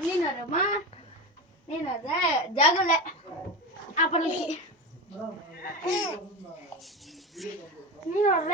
ನೀನೋರಮ್ಮ ನೀನೋದ ಜಾಗಲ್ಲ ಅಪ್ಪನಿಗೆ ನೀನೋರ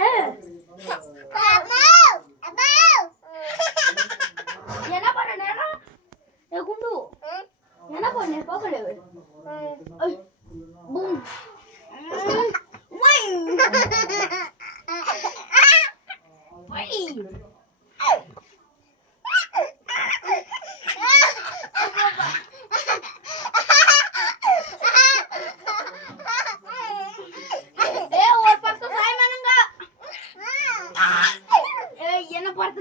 என்ன பார்த்து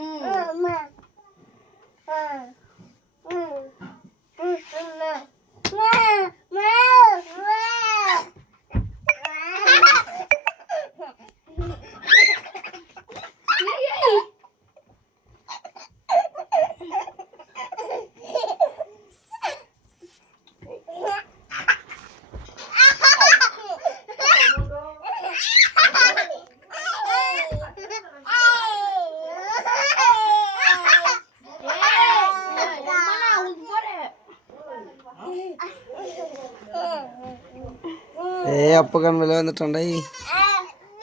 ఏ అప్పకని విలువ ఎందుకండి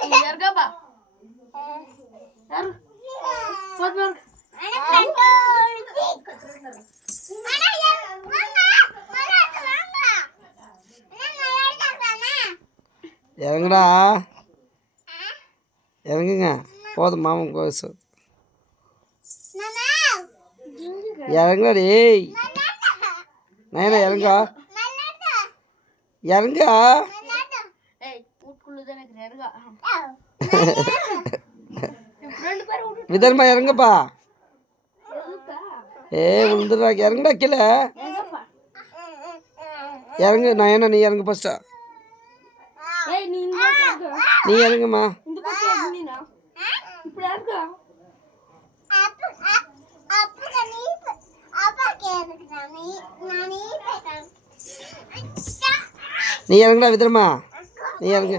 இங்க இருக்காப்பா யாரு போது பாருங்க இறங்குடா இறங்குங்க போதும் மாமன் கோசு இறங்குடி நயனா இறங்கா இறங்கா விதர்மா இறங்குப்பா? ஏ விழுந்துடா இறங்குடா கீழே. இறங்கு நயனா நீ இறங்கு ஃபஸ்ட்டா நீ இறங்குமா. நீ இறங்குடா விதர்மா நீ இறங்கு.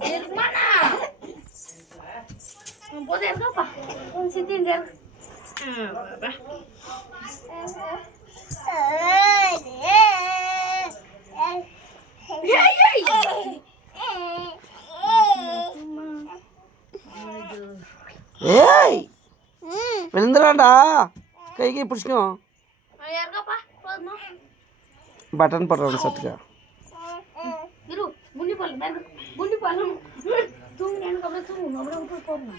Nirmana. Bodoh eh, apa? Ya, ya, ya. Kunci tinggal. Apa? Hey, hey. ఏయ్ వెళ్ళిందిరాడా కైకి పుడిచినాం బటన్ పడరాను సరిగా বুলি পাল বেন বুলি পালন তুমি কেন কবে তুমি আমরা উপর কম না।